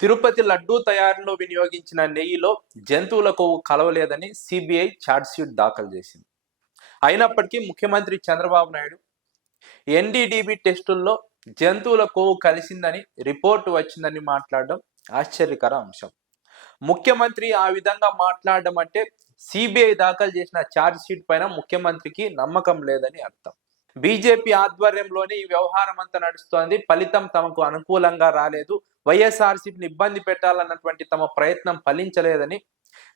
తిరుపతి లడ్డూ తయారీలో వినియోగించిన నెయ్యిలో జంతువుల కొవ్వు కలవలేదని సిబిఐ ఛార్జ్షీట్ దాఖలు చేసింది. అయినప్పటికీ ముఖ్యమంత్రి చంద్రబాబు నాయుడు ఎన్డీడీబీ టెస్టుల్లో జంతువుల కొవ్వు కలిసిందని రిపోర్టు వచ్చిందని మాట్లాడడం ఆశ్చర్యకర అంశం. ముఖ్యమంత్రి ఆ విధంగా మాట్లాడడం అంటే సిబిఐ దాఖలు చేసిన ఛార్జ్షీట్ పైన ముఖ్యమంత్రికి నమ్మకం లేదని అర్థం. బీజేపీ ఆధ్వర్యంలోనే ఈ వ్యవహారం అంతా నడుస్తోంది. ఫలితం తమకు అనుకూలంగా రాలేదు. వైఎస్ఆర్సీపీని ఇబ్బంది పెట్టాలన్నటువంటి తమ ప్రయత్నం ఫలించలేదని,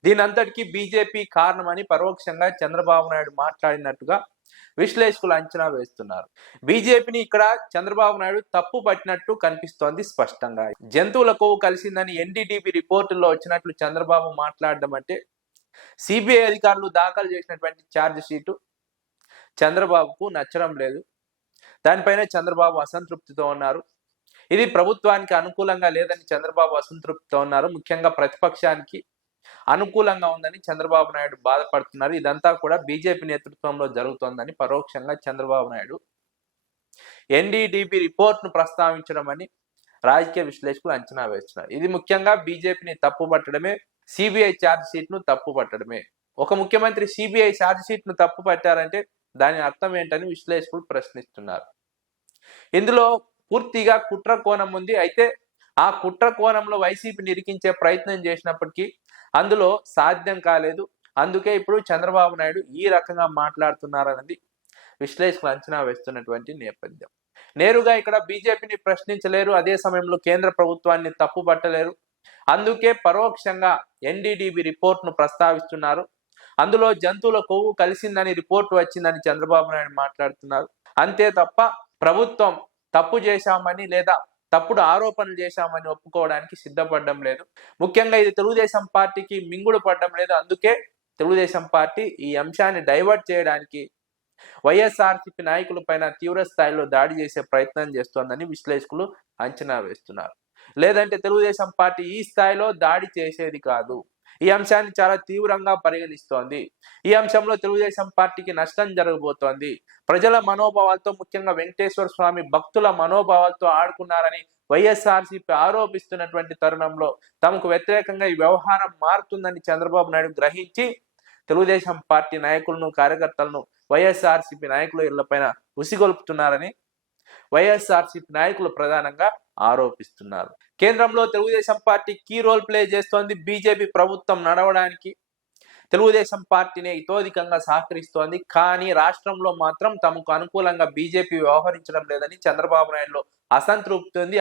దీనంతటికీ బీజేపీ కారణమని పరోక్షంగా చంద్రబాబు నాయుడు మాట్లాడినట్టుగా విశ్లేషకులు అంచనా వేస్తున్నారు. బీజేపీని ఇక్కడ చంద్రబాబు నాయుడు తప్పు పట్టినట్టు కనిపిస్తోంది స్పష్టంగా. జంతువుల కొవ్వు కలిసిందని ఎన్డీడీబీ రిపోర్టుల్లో వచ్చినట్లు చంద్రబాబు మాట్లాడడం అంటే సిబిఐ అధికారులు దాఖలు చేసినటువంటి ఛార్జ్ షీటు చంద్రబాబుకు నచ్చడం లేదు. దానిపైన చంద్రబాబు అసంతృప్తితో ఉన్నారు. ఇది ప్రభుత్వానికి అనుకూలంగా లేదని చంద్రబాబు అసంతృప్తితో ఉన్నారు. ముఖ్యంగా ప్రతిపక్షానికి అనుకూలంగా ఉందని చంద్రబాబు నాయుడు బాధపడుతున్నారు. ఇదంతా కూడా బీజేపీ నేతృత్వంలో జరుగుతోందని పరోక్షంగా చంద్రబాబు నాయుడు ఎన్డీడీబీ రిపోర్ట్ను ప్రస్తావించడం అని రాజకీయ విశ్లేషకులు అంచనా వేస్తున్నారు. ఇది ముఖ్యంగా బీజేపీని తప్పుపట్టడమే, సిబిఐ ఛార్జ్ షీట్ ను తప్పుపట్టడమే. ఒక ముఖ్యమంత్రి సిబిఐ ఛార్జ్ షీట్ ను తప్పు పట్టారంటే దాని అర్థం ఏంటని విశ్లేషకులు ప్రశ్నిస్తున్నారు. ఇందులో పూర్తిగా కుట్ర కోణం ఉంది. అయితే ఆ కుట్ర కోణంలో వైసీపీని ఇరికించే ప్రయత్నం చేసినప్పటికీ అందులో సాధ్యం కాలేదు. అందుకే ఇప్పుడు చంద్రబాబు నాయుడు ఈ రకంగా మాట్లాడుతున్నారన్నది విశ్లేషకులు అంచనా వేస్తున్నటువంటి నేపథ్యం. నేరుగా ఇక్కడ బీజేపీని ప్రశ్నించలేరు, అదే సమయంలో కేంద్ర ప్రభుత్వాన్ని తప్పు పట్టలేరు. అందుకే పరోక్షంగా ఎన్డీడీబీ రిపోర్ట్ను ప్రస్తావిస్తున్నారు. అందులో జంతువుల కొవ్వు కలిసిందని రిపోర్టు వచ్చిందని చంద్రబాబు నాయుడు మాట్లాడుతున్నారు. అంతే తప్ప ప్రభుత్వం తప్పు చేశామని లేదా తప్పుడు ఆరోపణలు చేశామని ఒప్పుకోవడానికి సిద్ధపడడం లేదు. ముఖ్యంగా ఇది తెలుగుదేశం పార్టీకి మింగుడు పడడం లేదు. అందుకే తెలుగుదేశం పార్టీ ఈ అంశాన్ని డైవర్ట్ చేయడానికి వైఎస్ఆర్సీపీ నాయకుల పైన తీవ్ర స్థాయిలో దాడి చేసే ప్రయత్నం చేస్తోందని విశ్లేషకులు అంచనా వేస్తున్నారు. లేదంటే తెలుగుదేశం పార్టీ ఈ స్థాయిలో దాడి చేసేది కాదు. ఈ అంశాన్ని చాలా తీవ్రంగా పరిగణిస్తోంది. ఈ అంశంలో తెలుగుదేశం పార్టీకి నష్టం జరగబోతోంది. ప్రజల మనోభావాలతో, ముఖ్యంగా వెంకటేశ్వర స్వామి భక్తుల మనోభావాలతో ఆడుకున్నారని వైఎస్ఆర్సీపీ ఆరోపిస్తున్నటువంటి తరుణంలో తమకు వ్యతిరేకంగా ఈ వ్యవహారం మారుతుందని చంద్రబాబు నాయుడు గ్రహించి తెలుగుదేశం పార్టీ నాయకులను, కార్యకర్తలను వైఎస్ఆర్సీపీ నాయకుల ఇళ్లపైన ఉసిగొల్పుతున్నారని వైఎస్ఆర్సీపీ నాయకులు ప్రధానంగా ఆరోపిస్తున్నారు. కేంద్రంలో Telugu Desam party key role play చేస్తోంది. బీజేపీ ప్రభుత్వం నడవడానికి తెలుగుదేశం పార్టీనే ఇతోధికంగా సహకరిస్తోంది. కానీ రాష్ట్రంలో మాత్రం తమకు అనుకూలంగా బీజేపీ వ్యవహరించడం లేదని చంద్రబాబు నాయుడులో అసంతృప్తి ఉంది.